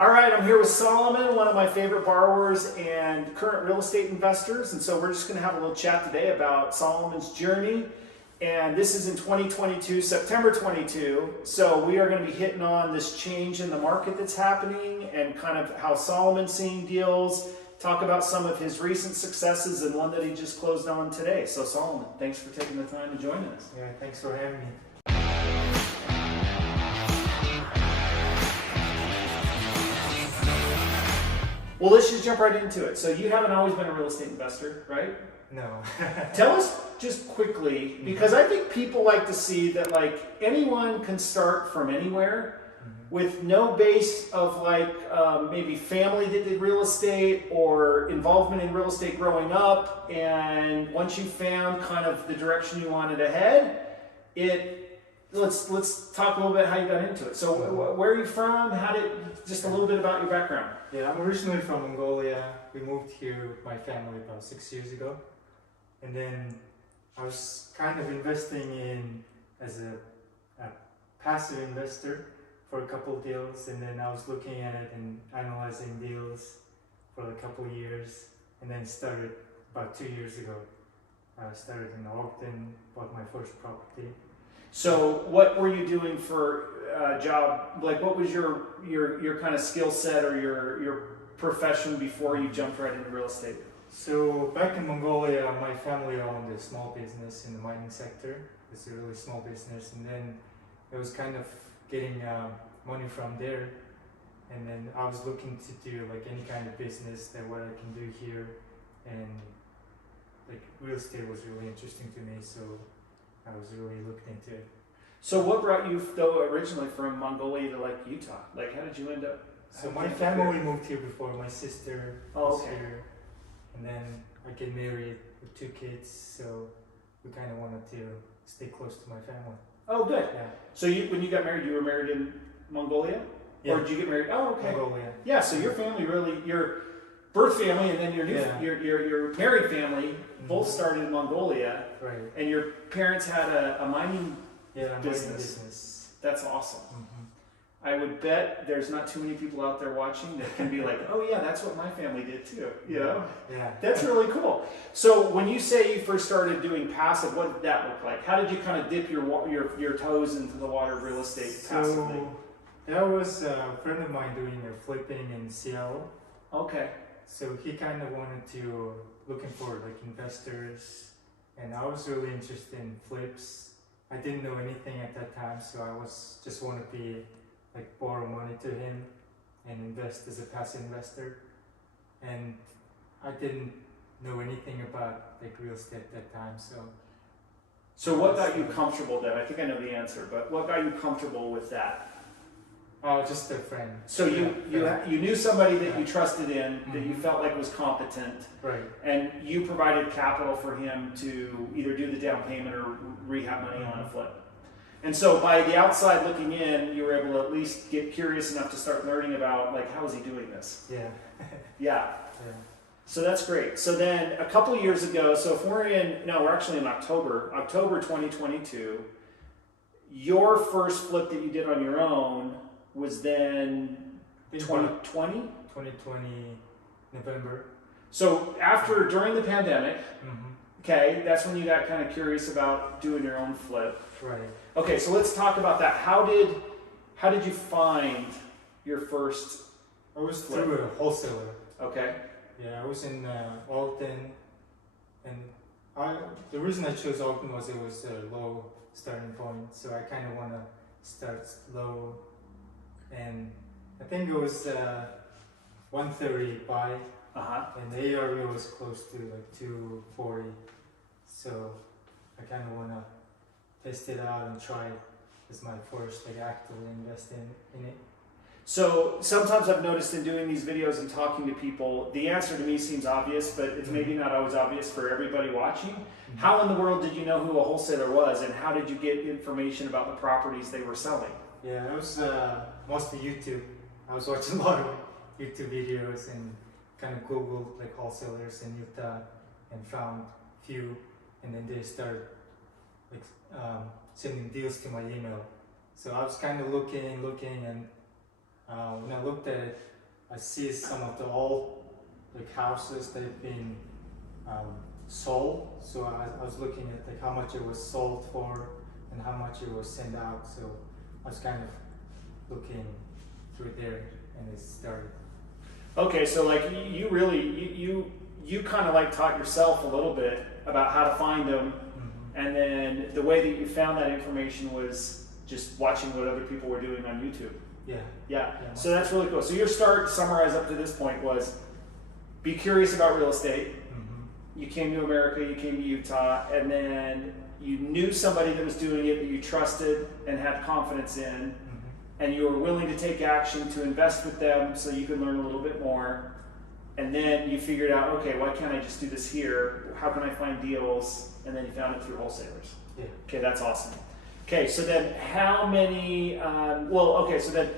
All right, I'm here with Solomon, one of my favorite borrowers and current real estate investors. And so we're just going to have a little chat today about Solomon's journey. And this is in 2022, September 22. So we are going to be hitting on this change in the market that's happening and kind of how Solomon's seeing deals, talk about some of his recent successes and one that he just closed on today. So Solomon, thanks for taking the time to join us. Yeah, thanks for having me. Well, let's just jump right into it. So you haven't always been a real estate investor, right? No. Tell us just quickly, because I think people like to see that like anyone can start from anywhere with no base of like maybe family that did real estate or involvement in real estate growing up. And once you found kind of the direction you wanted to head, let's talk a little bit how you got into it. So where are you from? Just a little bit about your background. Yeah, I'm originally from Mongolia. We moved here with my family about 6 years ago. And then I was kind of investing in as a passive investor for a couple of deals. And then I was looking at it and analyzing deals for a couple of years. And then started about 2 years ago. I started in Ogden, bought my first property. So what were you doing for a job? Like what was your kind of skill set or your profession before you jumped right into real estate? So back in Mongolia, my family owned a small business in the mining sector. It's a really small business, and then it was kind of getting money from there. And then I was looking to do like any kind of business that what I can do here, and like real estate was really interesting to me, so I was really looking into it. So what brought you though originally from Mongolia to like Utah? Like how did you end up? So my family moved here before. My sister was here, and then I get married with 2 kids, so we kind of wanted to stay close to my family. Oh, good. Yeah. So when you got married, you were married in Mongolia? Yeah. Or did you get married? Oh, okay. Mongolia. Yeah, so your family really, your birth family and then your your married family both started in Mongolia. Right. And your parents had a mining business. business. That's awesome. I would bet there's not too many people out there watching that can be like, oh yeah, that's what my family did too. You know? Yeah. That's really cool. So when you say you first started doing passive, what did that look like? How did you kind of dip your toes into the water of real estate passively? That was a friend of mine doing a flipping in Seattle. Okay. So he kind of wanted to looking for like investors, and I was really interested in flips. I didn't know anything at that time, so I was just want to be like borrow money to him and invest as a passive investor. And I didn't know anything about like real estate at that time, So what got you comfortable then? I think I know the answer, but what got you comfortable with that? Just a friend. So you knew somebody that you trusted in, that you felt like was competent, right? And you provided capital for him to either do the down payment or rehab money on a flip. And so by the outside looking in, you were able to at least get curious enough to start learning about like how is he doing this? Yeah. Yeah. So that's great. So then a couple of years ago, so if we're actually in October 2022, your first flip that you did on your own was then 2020? 2020 November. So during the pandemic, okay, that's when you got kind of curious about doing your own flip. Right. Okay, so let's talk about that. How did you find your first I was flip? Through a wholesaler. Okay. Yeah, I was in Ogden, and the reason I chose Ogden was it was a low starting point, so I kind of want to start low, and I think it was 130 buy, and the ARV was close to like 240, so I kind of want to test it out and try it as my first like actively invest in it. So sometimes I've noticed in doing these videos and talking to people, the answer to me seems obvious, but it's maybe not always obvious for everybody watching. How in the world did you know who a wholesaler was, and how did you get information about the properties they were selling? Yeah, it was mostly YouTube. I was watching a lot of YouTube videos and kind of Googled like wholesalers in Utah and found few, and then they started like sending deals to my email. So I was kind of looking, and when I looked at it, I see some of the old like houses that have been sold. So I was looking at like how much it was sold for and how much it was sent out. So I was kind of looking through there, and it started. Okay, so like you really you kind of like taught yourself a little bit about how to find them, and then the way that you found that information was just watching what other people were doing on YouTube. Yeah. So that's really cool. So your start, to summarize up to this point, was be curious about real estate. You came to America, you came to Utah, and then you knew somebody that was doing it that you trusted and had confidence in, and you were willing to take action to invest with them so you could learn a little bit more. And then you figured out, okay, why can't I just do this here? How can I find deals? And then you found it through wholesalers. Yeah. Okay, that's awesome. Okay, so then how many, so then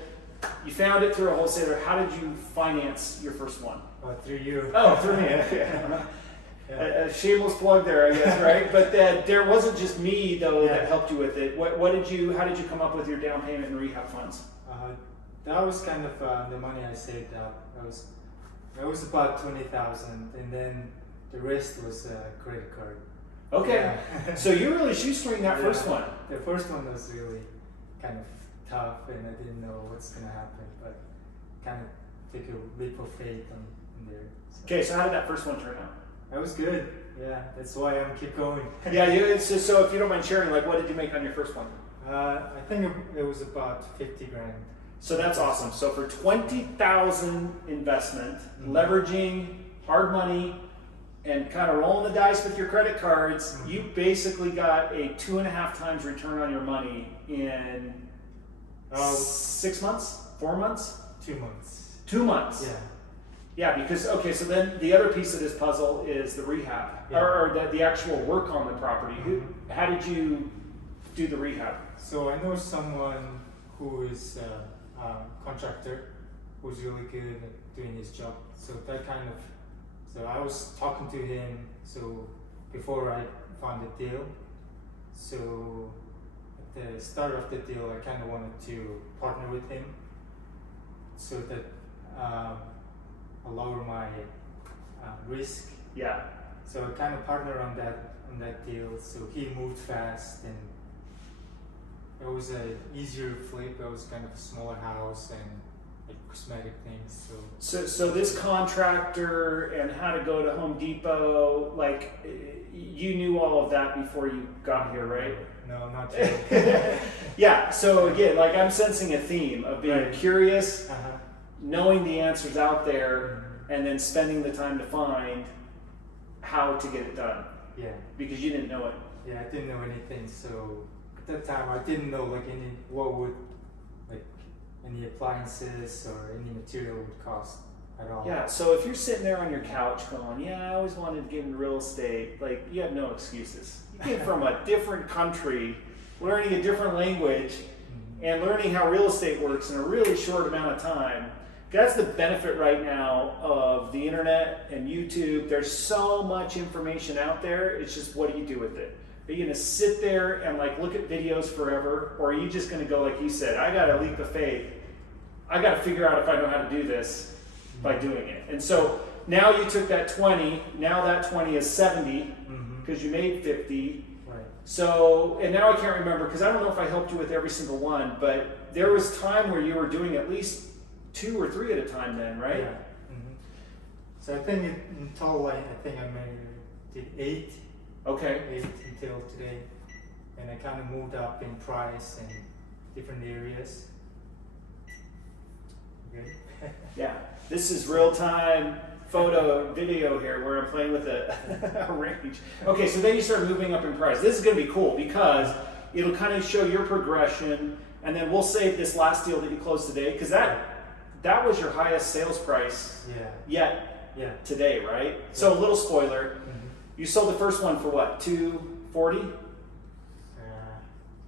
you found it through a wholesaler. How did you finance your first one? Through you. Oh, through me. Okay. A shameless plug there, I guess, right? But there wasn't just me though that helped you with it. How did you come up with your down payment and rehab funds? That was kind of the money I saved up. It was about $20,000, and then the rest was credit card. Okay, so you really shoestring that first one. The first one was really kind of tough, and I didn't know what's gonna happen, but kind of took a leap of faith in there. So. Okay, so how did that first one turn out? That was good. Yeah, that's why I'm keep going. So if you don't mind sharing, like, what did you make on your first one? I think it was about 50 grand. So that's awesome. So for 20,000 investment, leveraging hard money, and kind of rolling the dice with your credit cards, you basically got a 2.5 times return on your money in 6 months, 4 months, 2 months. 2 months. Yeah. Yeah, because so then the other piece of this puzzle is the rehab, or the actual work on the property. How did you do the rehab? So I know someone who is a contractor who's really good at doing his job. So I was talking to him. So before I found the deal, so at the start of the deal, I kind of wanted to partner with him, so that. I'll lower my risk. Yeah. So I kind of partnered on that deal. So he moved fast, and it was an easier flip. It was kind of a smaller house and like cosmetic things. So this contractor and how to go to Home Depot, like you knew all of that before you got here, right? No, not really. Yeah. So again, like I'm sensing a theme of being curious. Knowing the answers out there, and then spending the time to find how to get it done. Yeah. Because you didn't know it. Yeah, I didn't know anything. So at that time, I didn't know like any appliances or any material would cost at all. Yeah. So if you're sitting there on your couch going, "Yeah, I always wanted to get into real estate," like you have no excuses. You came from a different country, learning a different language, and learning how real estate works in a really short amount of time. That's the benefit right now of the internet and YouTube. There's so much information out there. It's just, what do you do with it? Are you going to sit there and like look at videos forever? Or are you just going to go, like you said, I got a leap of faith. I got to figure out if I know how to do this by doing it. And so now you took that 20. Now that 20 is 70 because you made 50. Right. So, and now I can't remember because I don't know if I helped you with every single one, but there was time where you were doing at least 2 or 3 at a time then, right? Yeah. So I think in total, I think I did 8. Okay. 8 until today. And I kind of moved up in price and different areas. Okay. Yeah. This is real-time photo, video here where I'm playing with a range. Okay, so then you start moving up in price. This is going to be cool because it'll kind of show your progression, and then we'll save this last deal that you closed today because that was your highest sales price yet today, right? Yeah. So a little spoiler, you sold the first one for what, $240?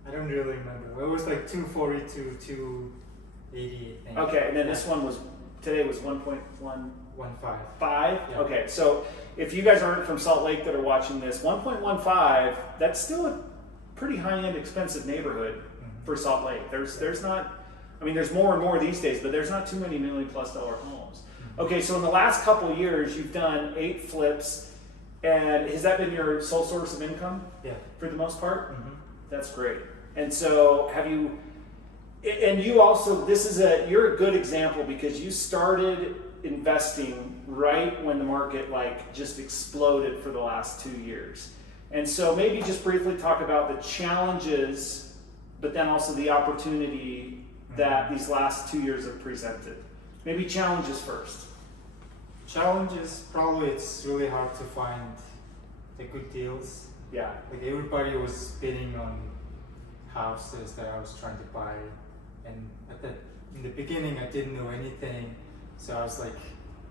I don't really remember. It was like $240 to $280, I think. Okay, and then this one today was 1.15. 5? Yeah. Okay, so if you guys aren't from Salt Lake that are watching this, 1.15, that's still a pretty high-end expensive neighborhood for Salt Lake. There's not I mean, there's more and more these days, but there's not too many $1 million+ homes. Okay, so in the last couple of years, you've done 8 flips, and has that been your sole source of income? Yeah. For the most part? Mm-hmm. That's great. And so have you, and you also, you're a good example because you started investing right when the market like just exploded for the last 2 years. And so maybe just briefly talk about the challenges, but then also the opportunity that these last 2 years have presented. Maybe challenges first. Challenges, probably it's really hard to find the good deals. Yeah. Like everybody was bidding on houses that I was trying to buy, and in the beginning I didn't know anything, so I was like,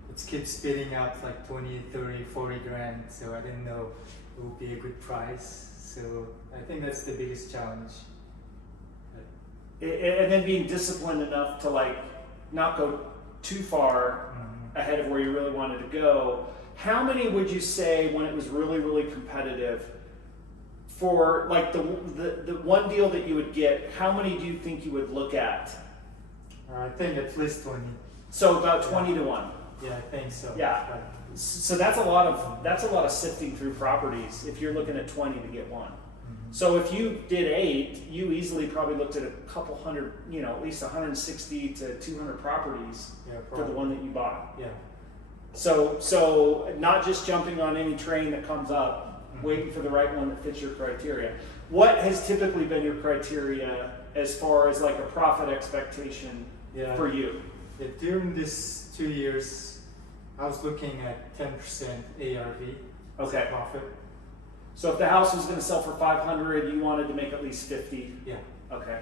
it keeps bidding up like 20, 30, 40 grand, so I didn't know it would be a good price. So I think that's the biggest challenge. And then being disciplined enough to like not go too far ahead of where you really wanted to go. How many would you say when it was really, really competitive, for like the one deal that you would get, how many do you think you would look at? I think at least 20. So about 20 to 1. Yeah, I think so. Yeah. So that's a lot of sifting through properties if you're looking at 20 to get one. So if you did 8, you easily probably looked at a couple hundred, at least 160 to 200 properties for the one that you bought. Yeah. So not just jumping on any train that comes up, waiting for the right one that fits your criteria. What has typically been your criteria as far as like a profit expectation for you? Yeah, during this 2 years, I was looking at 10% ARV profit. So if the house was going to sell for 500, you wanted to make at least 50. Yeah. Okay.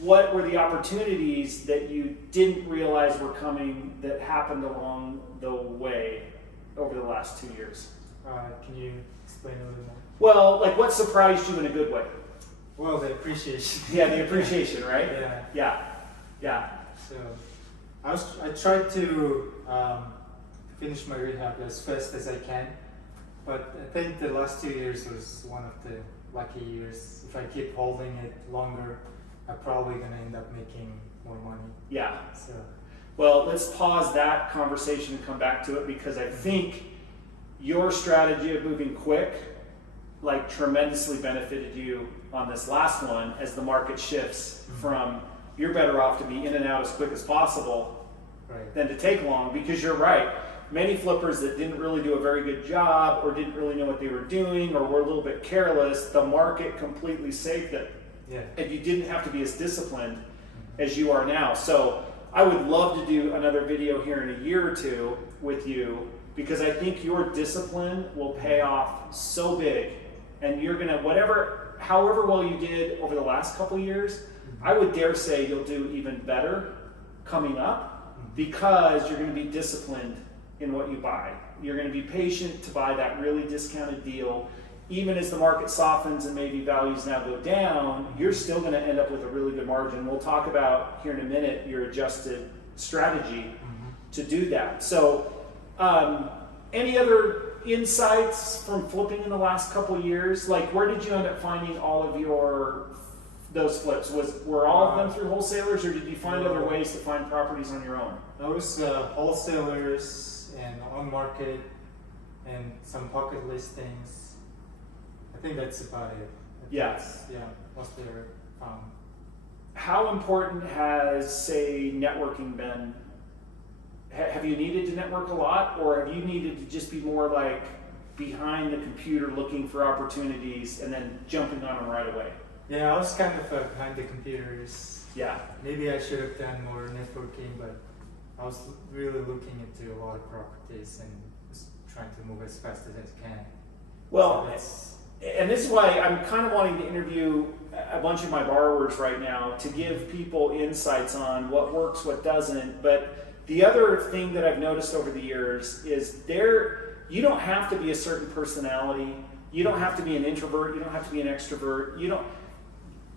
What were the opportunities that you didn't realize were coming that happened along the way over the last 2 years? Can you explain a little more? Well, like what surprised you in a good way? Well, the appreciation. Yeah, the appreciation, right? Yeah. So I tried to finish my rehab as fast as I can, but I think the last 2 years was one of the lucky years. If I keep holding it longer, I'm probably going to end up making more money. Yeah. So, well, let's pause that conversation and come back to it, because I think your strategy of moving quick like tremendously benefited you on this last one as the market shifts from you're better off to be in and out as quick as possible than to take long, because you're right. Many flippers that didn't really do a very good job or didn't really know what they were doing or were a little bit careless, the market completely saved it. yeah. And you didn't have to be as disciplined as you are now. So I would love to do another video here in a year or two with you, because I think your discipline will pay off so big, and you're gonna, however well you did over the last couple of years, I would dare say you'll do even better coming up, because you're gonna be disciplined in what you buy. You're gonna be patient to buy that really discounted deal. Even as the market softens and maybe values now go down, you're still gonna end up with a really good margin. We'll talk about here in a minute your adjusted strategy to do that. So any other insights from flipping in the last couple of years? Like, where did you end up finding all of those flips? Were all of them through wholesalers, or did you find other ways to find properties on your own? Those wholesalers and on market and some pocket listings. I think that's about it. Mostly found. How important has, say, networking been? Have you needed to network a lot, or have you needed to just be more like behind the computer looking for opportunities and then jumping on them right away? Yeah, I was kind of behind the computers. Yeah. Maybe I should have done more networking, but I was really looking into a lot of properties and just trying to move as fast as I can. Well, so and this is why I'm kind of wanting to interview a bunch of my borrowers right now to give people insights on what works, what doesn't. But the other thing that I've noticed over the years is you don't have to be a certain personality. You don't have to be an introvert. You don't have to be an extrovert.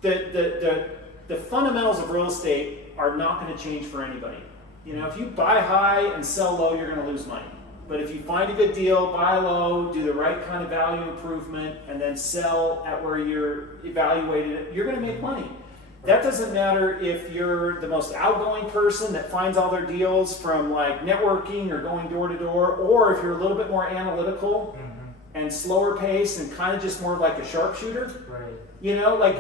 The fundamentals of real estate are not going to change for anybody. If you buy high and sell low, you're going to lose money. But if you find a good deal, buy low, do the right kind of value improvement, and then sell at where you're evaluated, you're going to make money. That doesn't matter if you're the most outgoing person that finds all their deals from like networking or going door to door, or if you're a little bit more analytical and slower paced and kind of just more like a sharpshooter. Right. You know, like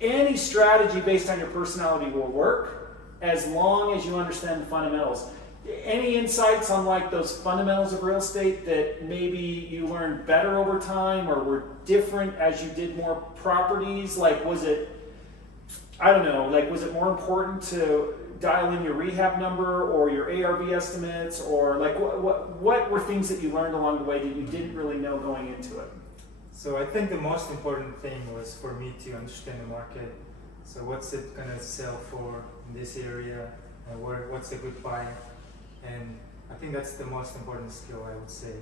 any strategy based on your personality will work as long as you understand the fundamentals. Any insights on like those fundamentals of real estate that maybe you learned better over time or were different as you did more properties? Like, was it, I don't know, like, was it more important to dial in your rehab number or your ARV estimates, or like what were things that you learned along the way that you didn't really know going into it? So I think the most important thing was for me to understand the market. So what's it gonna sell for in this area, and what's a good buy? And I think that's the most important skill, I would say.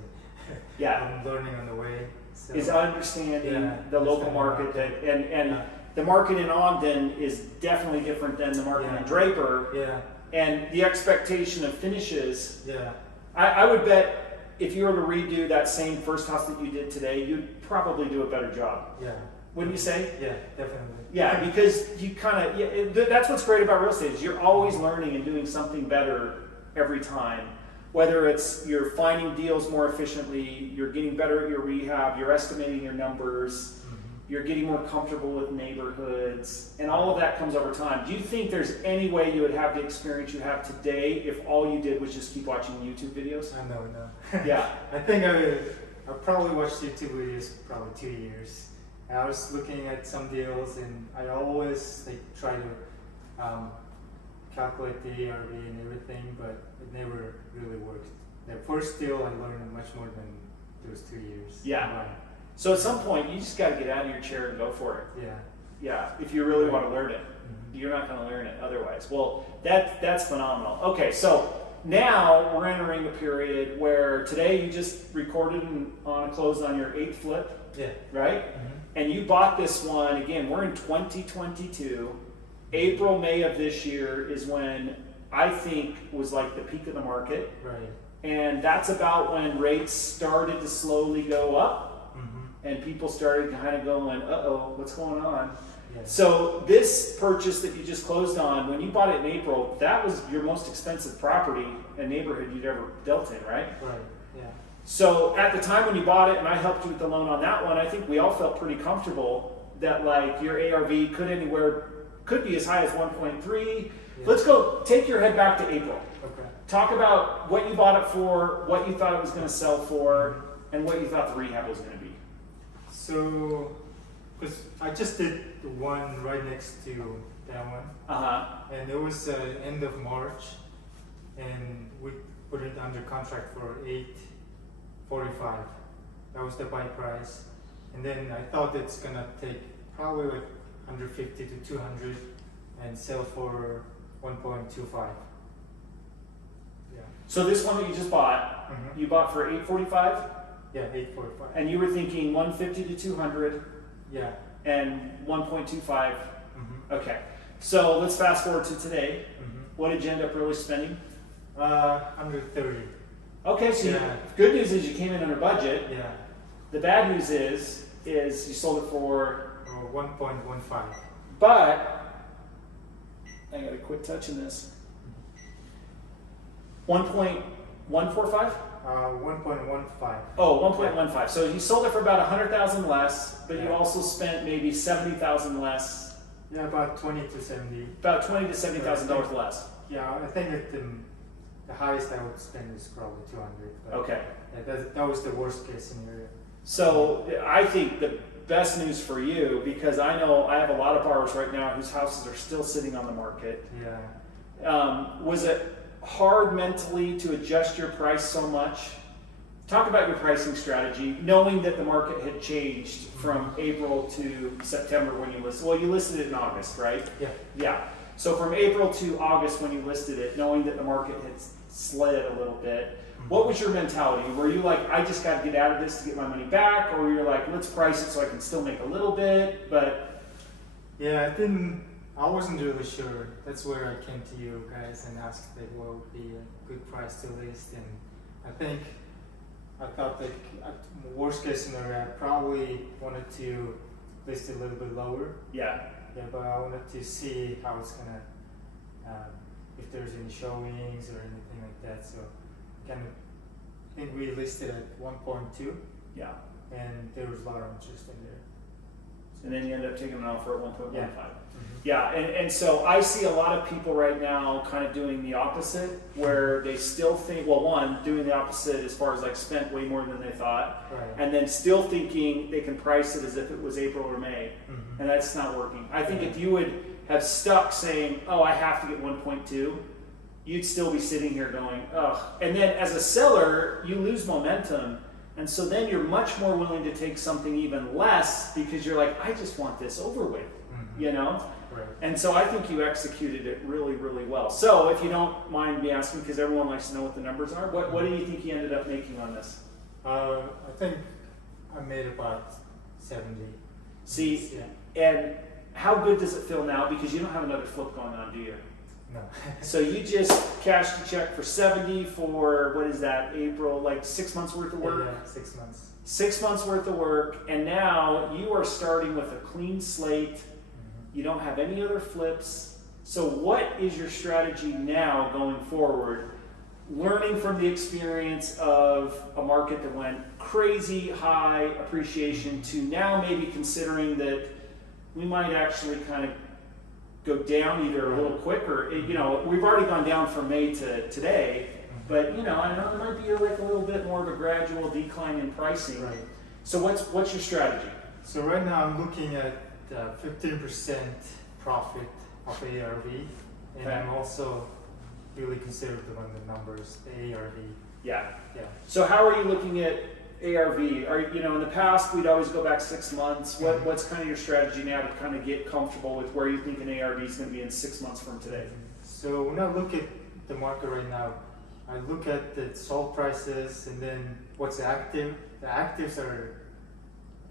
Yeah. I'm learning on the way. So, is understanding the local market, and the market in Ogden is definitely different than the market in Draper. Yeah. And the expectation of finishes. Yeah. I would bet if you were to redo that same first house that you did today, you'd probably do a better job. Yeah. Wouldn't you say? Yeah, definitely. Yeah, because you kind of, that's what's great about real estate is you're always learning and doing something better every time. Whether it's you're finding deals more efficiently, you're getting better at your rehab, you're estimating your numbers, you're getting more comfortable with neighborhoods, and all of that comes over time. Do you think there's any way you would have the experience you have today if all you did was just keep watching YouTube videos? No. Yeah. I think I probably watched YouTube videos for probably 2 years. I was looking at some deals, and I always like try to calculate the ARV and everything, but it never really worked. The first deal I learned much more than those 2 years. Yeah. So at some point you just got to get out of your chair and go for it. Yeah. Yeah. If you really want to learn it, you're not going to learn it otherwise. Well, that's phenomenal. Okay, so now we're entering a period where today you just recorded on a close on your 8th flip. Yeah. Right? And you bought this one again. We're in 2022. April, May of this year is when I think was like the peak of the market. Right. And that's about when rates started to slowly go up and people started kind of going, uh-oh, what's going on? Yeah. So this purchase that you just closed on, when you bought it in April, that was your most expensive property and neighborhood you'd ever dealt in, right? Right, yeah. So at the time when you bought it and I helped you with the loan on that one, I think we all felt pretty comfortable that like your ARV could be as high as 1.3. Yeah. Let's go, take your head back to April. Okay. Talk about what you bought it for, what you thought it was going to sell for, and what you thought the rehab was going to be. So, because I just did the one right next to that one. And it was end of March, and we put it under contract for $845. That was the buy price. And then I thought it's going to take probably like 150 to 200 and sell for 1.25. Yeah. So this one that you just bought, you bought for $845? Yeah, 845. And you were thinking 150 to 200? Yeah. And 1.25? Okay. So let's fast forward to today. What did you end up really spending? Under 30. Okay, so good news is you came in under budget. Yeah. The bad news is you sold it for 1.15. But I gotta quit touching this. 1.145? 1.15. Oh, 1.15. So you sold it for about 100,000 less, but you also spent maybe 70,000 less. Yeah, about 20 to 70. About $20,000 to $70,000 less. Yeah, I think that the highest I would spend is probably 200. Okay. Yeah, that was the worst case scenario. So I think the best news for you, because I know I have a lot of borrowers right now whose houses are still sitting on the market. Yeah. Was it hard mentally to adjust your price so much? Talk about your pricing strategy, knowing that the market had changed from April to September when you listed. Well, you listed it in August, right? Yeah. Yeah. So from April to August when you listed it, knowing that the market had slid a little bit, what was your mentality? Were you like, I just got to get out of this to get my money back? Or you're like, let's price it so I can still make a little bit, but... Yeah, I wasn't really sure. That's where I came to you guys and asked like what would be a good price to list. And I thought like worst case scenario, I probably wanted to list it a little bit lower. Yeah. Yeah, but I wanted to see how it's gonna, if there's any showings or anything like that. So, kind of, I think we listed at 1.2, Yeah. and there was a lot of interest in there. And then you end up taking an offer at 1.15. Yeah. Yeah, and so I see a lot of people right now kind of doing the opposite, where they still think, well, one, doing the opposite as far as like spent way more than they thought, Right. and then still thinking they can price it as if it was April or May, Mm-hmm. and that's not working. I think if you would have stuck saying, oh, I have to get 1.2, you'd still be sitting here going, ugh. And then as a seller, you lose momentum. And so then you're much more willing to take something even less because you're like, I just want this over with, Mm-hmm. you know? Right. And so I think you executed it really, really well. So if you don't mind me asking, because everyone likes to know what the numbers are, what do you think you ended up making on this? I think I made about 70. See, Yeah. and how good does it feel now? Because you don't have another flip going on, do you? No. So you just cashed a check for 70 for, what is that, April, like 6 months worth of work? Yeah, 6 months. 6 months worth of work, and now you are starting with a clean slate. You don't have any other flips. So what is your strategy now going forward? Learning from the experience of a market that went crazy high appreciation to now maybe considering that we might actually kind of go down either a little quicker. You know, we've already gone down from May to today, but you know, I know there might be like a little bit more of a gradual decline in pricing. Right. So what's your strategy? So right now I'm looking at 15% profit of ARV, and Okay. I'm also really conservative on the numbers, the ARV. Yeah. Yeah. So how are you looking at ARV? You know, in the past we'd always go back 6 months. What's kind of your strategy now to kind of get comfortable with where you think an ARV is going to be in 6 months from today? So when I look at the market right now, I look at the sold prices and then what's active. The actives are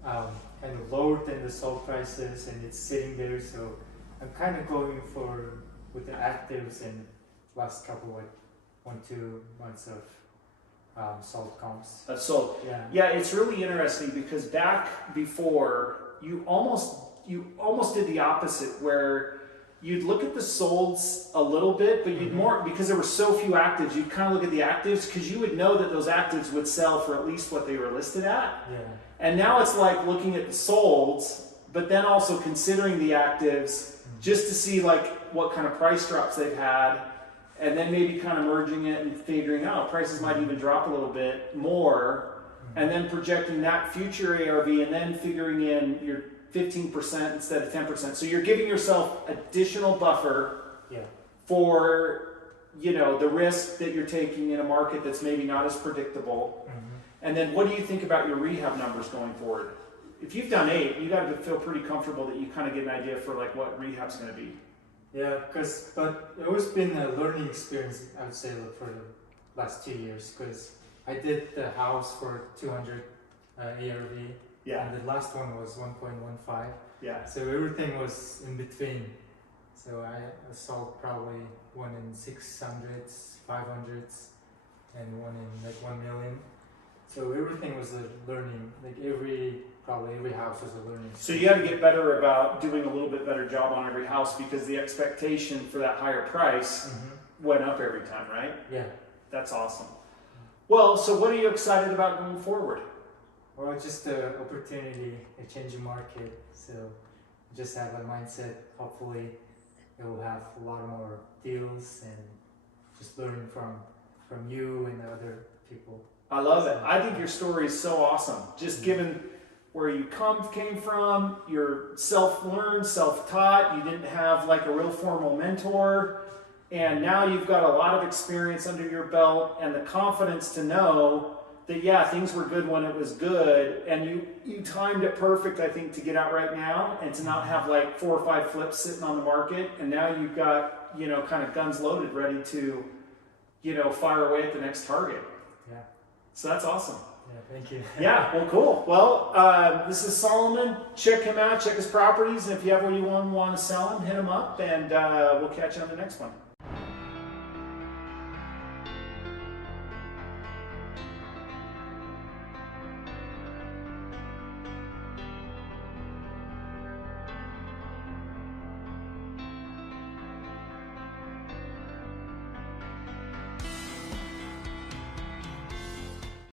kind of lower than the sold prices, and it's sitting there. So I'm kind of going with the actives in last couple, like 1-2 months of sold comps. That's sold. Yeah. Yeah, it's really interesting because back before you almost did the opposite, where you'd look at the solds a little bit, but you'd more, because there were so few actives, you'd kind of look at the actives because you would know that those actives would sell for at least what they were listed at. Yeah. And now it's like looking at the solds, but then also considering the actives just to see like what kind of price drops they've had, and then maybe kind of merging it and figuring out prices might even drop a little bit more, and then projecting that future ARV, and then figuring in your 15% instead of 10%. So you're giving yourself additional buffer Yeah. for, you know, the risk that you're taking in a market that's maybe not as predictable. And then what do you think about your rehab numbers going forward? If you've done 8, you got to feel pretty comfortable that you kind of get an idea for like what rehab's going to be. Yeah, but it's always been a learning experience, I would say, for the last 2 years, because I did the house for 200 ARV, Yeah. and the last one was 1.15. Yeah. So everything was in between. So I sold probably one in 600s, 500s, and one in like 1 million. So everything was a learning. Like probably every house was a learning. So you got to get better about doing a little bit better job on every house because the expectation for that higher price went up every time, right? Yeah. That's awesome. Well, so what are you excited about going forward? Well, just the opportunity, a changing market. So just have a mindset. Hopefully, it will have a lot more deals and just learn from you and other people. I love it. I think your story is so awesome. Just given where you came from, you're self-learned, self-taught. You didn't have like a real formal mentor. And now you've got a lot of experience under your belt and the confidence to know that, yeah, things were good when it was good. And you timed it perfect, I think, to get out right now and to not have like 4 or 5 flips sitting on the market. And now you've got, you know, kind of guns loaded, ready to, you know, fire away at the next target. Yeah. So that's awesome. Yeah, thank you. Yeah, well, cool. Well, this is Solomon. Check him out, check his properties. And if you have anyone want to sell him, hit him up, and we'll catch you on the next one.